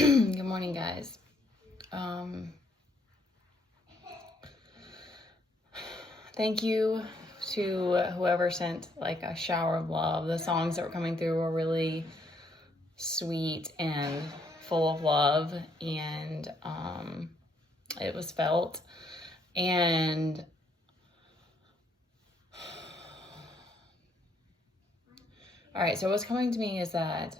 Good morning, guys. Thank you to whoever sent like a shower of love. The songs that were coming through were really sweet and full of love, and it was felt. And all right, so what's coming to me is that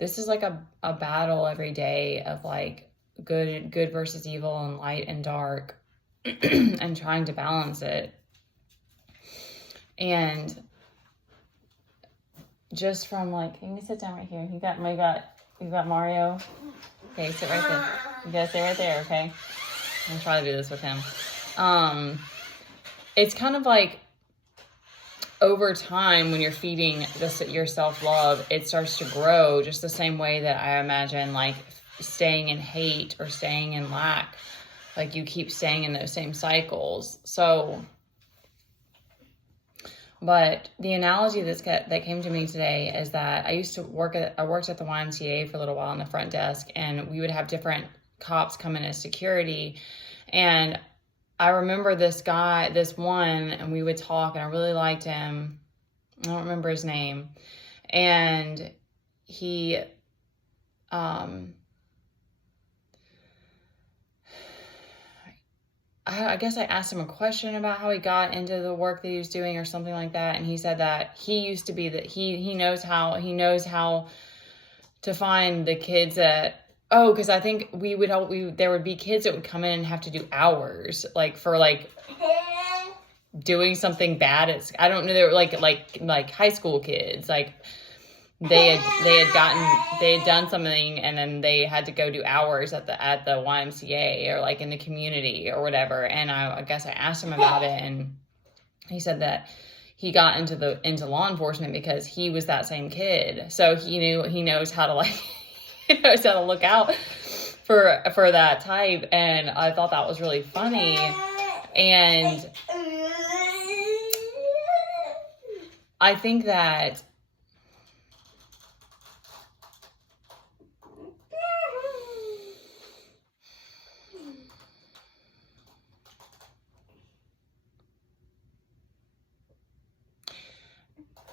this is like a battle every day of like good versus evil and light and dark and trying to balance it. And just from like, can you sit down right here? You got Mario. Okay, sit right there. You gotta stay right there, okay? I'm gonna try to do this with him. It's kind of like over time when you're feeding your self-love, it starts to grow just the same way that I imagine like staying in hate or staying in lack. Like you keep staying in those same cycles. So, but the analogy that came to me today is that I worked at the YMCA for a little while on the front desk, and we would have different cops come in as security. And I remember this one, and we would talk, and I really liked him. I don't remember his name. And he, I guess I asked him a question about how he got into the work that he was doing or something like that. And he said that he used to be he knows how to find the kids that, because I think there would be kids that would come in and have to do hours, like for like doing something bad. I don't know. They were like high school kids. Like they had done something and then they had to go do hours at the YMCA or like in the community or whatever. And I guess I asked him about it, and he said that he got into law enforcement because he was that same kid. So he knows how to like, he knows how to look out for that type. And I thought that was really funny. And I think that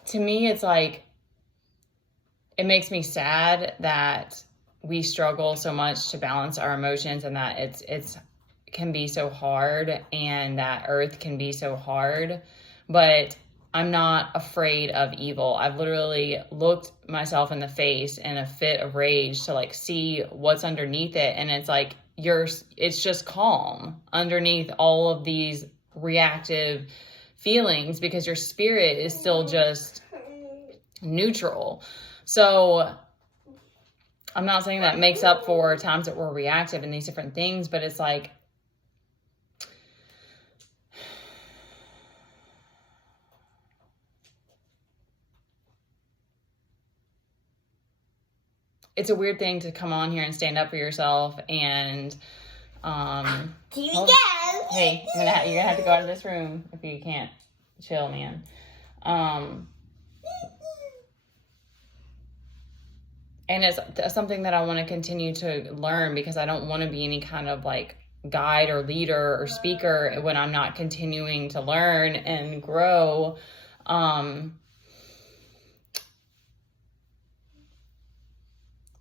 to me, it's like, it makes me sad that we struggle so much to balance our emotions, and that it can be so hard, and that earth can be so hard. But I'm not afraid of evil. I've literally looked myself in the face in a fit of rage to like see what's underneath it. And it's like, it's just calm underneath all of these reactive feelings, because your spirit is still just neutral. So I'm not saying that makes up for times that we're reactive in these different things, but it's like, it's a weird thing to come on here and stand up for yourself and here we go. Hey, you're gonna have to go out of this room if you can't chill, man. And it's something that I want to continue to learn, because I don't want to be any kind of like guide or leader or speaker when I'm not continuing to learn and grow.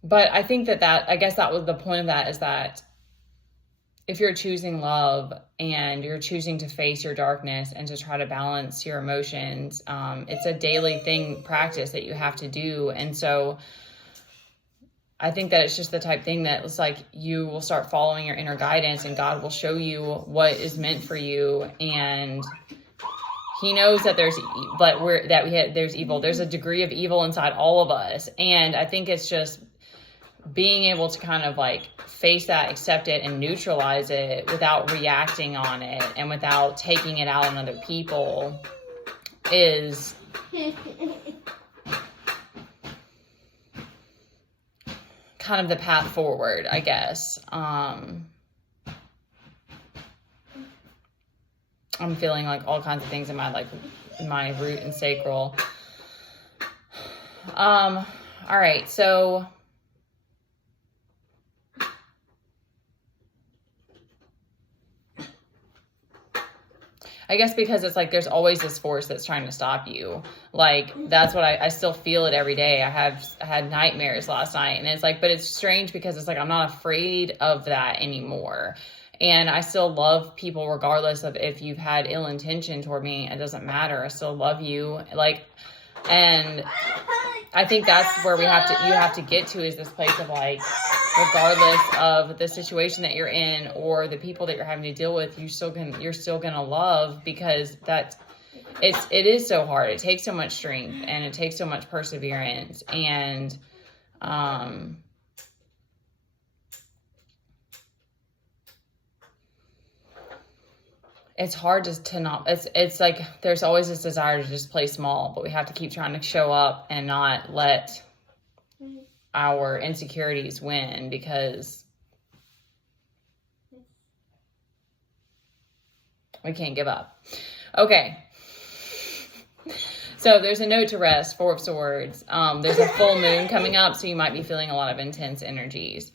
But I think I guess that was the point of that, is that if you're choosing love and you're choosing to face your darkness and to try to balance your emotions, it's a daily practice that you have to do. And so I think that it's just the type thing that it's like you will start following your inner guidance, and God will show you what is meant for you. And He knows that there's evil. There's a degree of evil inside all of us. And I think it's just being able to kind of like face that, accept it, and neutralize it without reacting on it and without taking it out on other people is kind of the path forward, I guess. I'm feeling like all kinds of things in my root and sacral. All right, so I guess because it's like there's always this force that's trying to stop you. Like, that's what I still feel it every day. I had nightmares last night, and it's like, but it's strange because it's like I'm not afraid of that anymore. And I still love people regardless of if you've had ill intention toward me. It doesn't matter. I still love you. Like, and I think that's where you have to get to, is this place of like, regardless of the situation that you're in or the people that you're having to deal with, you're still gonna love, because it is so hard. It takes so much strength and it takes so much perseverance, and it's hard to not, it's like there's always this desire to just play small, but we have to keep trying to show up and not let our insecurities win, because we can't give up. Okay. So there's a note to rest, Four of Swords. There's a full moon coming up, so you might be feeling a lot of intense energies.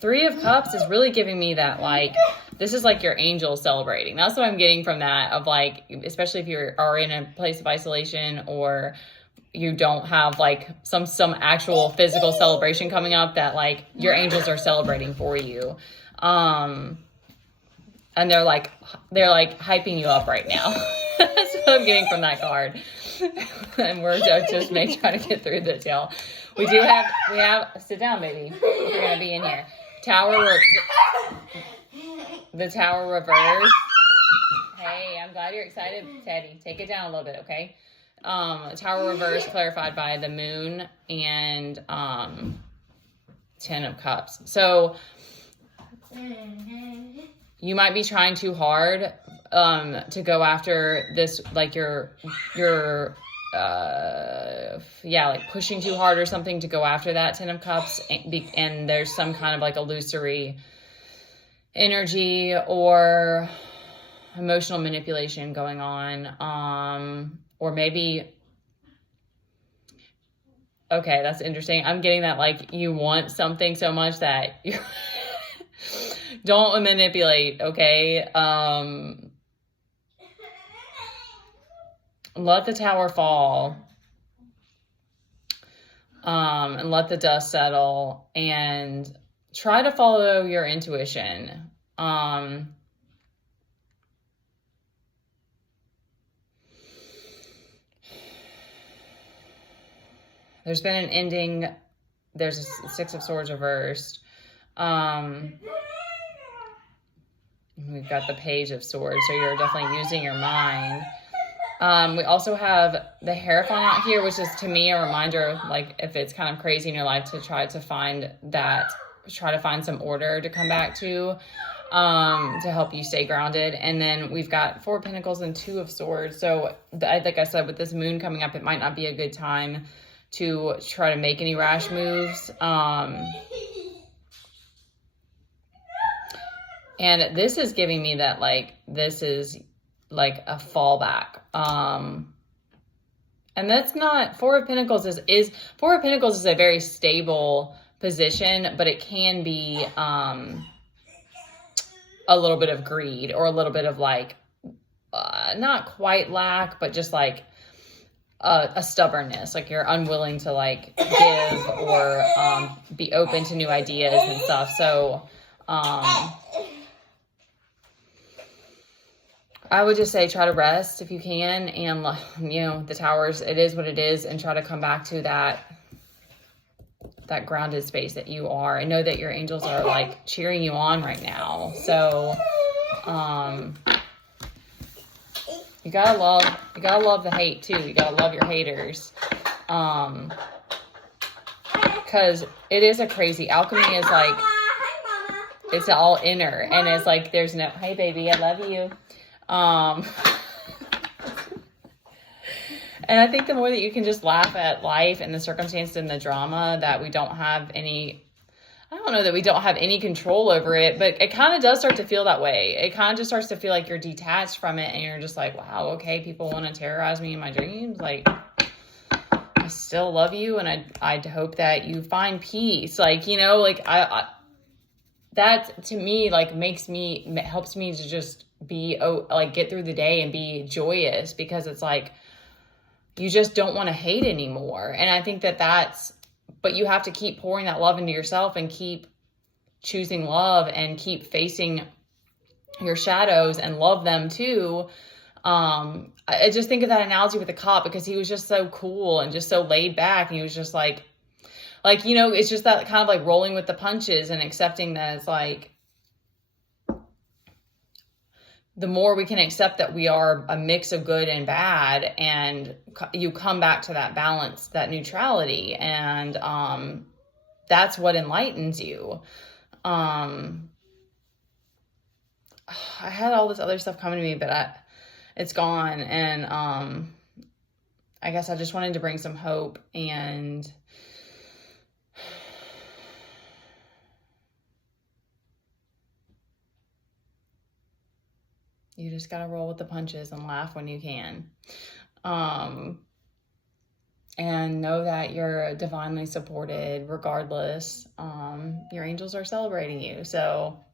Three of Cups is really giving me that, like, this is like your angel celebrating. That's what I'm getting from that, of like, especially if you are in a place of isolation or you don't have like some actual physical celebration coming up, that like your angels are celebrating for you. And they're like hyping you up right now. That's what I'm getting from that card. And we're just trying to get through this, y'all. We have, sit down, baby. You're going to be in here. The Tower reverse. Hey, I'm glad you're excited, Teddy. Take it down a little bit, okay? Tower reverse clarified by the moon and 10 of Cups. So you might be trying too hard to go after this, like like pushing too hard or something to go after that 10 of Cups, and there's some kind of like illusory energy or emotional manipulation going on, or maybe, okay, that's interesting. I'm getting that like you want something so much that you don't manipulate, okay? Let the Tower fall, and let the dust settle, and try to follow your intuition. There's been an ending. There's a Six of Swords reversed. We've got the Page of Swords, so you're definitely using your mind. We also have the Hierophant out here, which is to me a reminder, like if it's kind of crazy in your life, to try to find some order to come back to help you stay grounded. And then we've got Four of Pentacles and Two of Swords. So like I said, with this moon coming up, it might not be a good time to try to make any rash moves. And this is giving me that, like, this is like a fallback. And that's not, Four of Pentacles is a very stable position, but it can be a little bit of greed, or a little bit of like, not quite lack, but just like a stubbornness, like you're unwilling to like give or be open to new ideas and stuff. So I would just say try to rest if you can, and the Towers, it is what it is, and try to come back to that grounded space that you are, and know that your angels are like cheering you on right now. So you gotta love the hate too. You gotta love your haters, because it is a crazy, alchemy is like, it's all inner, and it's like there's no, hey baby, I love you. And I think the more that you can just laugh at life and the circumstances and the drama, that we don't have any, I don't know that we don't have any control over it, but it kind of does start to feel that way. It kind of just starts to feel like you're detached from it, and you're just like, wow, okay, people want to terrorize me in my dreams. Like, I still love you, and I hope that you find peace. Like, like that to me, like, helps me to just be, like, get through the day and be joyous, because it's like, you just don't want to hate anymore. And I think but you have to keep pouring that love into yourself and keep choosing love and keep facing your shadows and love them too. I just think of that analogy with the cop, because he was just so cool and just so laid back. And he was just like, it's just that kind of like rolling with the punches and accepting that it's like, the more we can accept that we are a mix of good and bad, and you come back to that balance, that neutrality, and that's what enlightens you. I had all this other stuff coming to me, but it's gone. And I guess I just wanted to bring some hope, and you just got to roll with the punches and laugh when you can. And know that you're divinely supported regardless. Your angels are celebrating you. So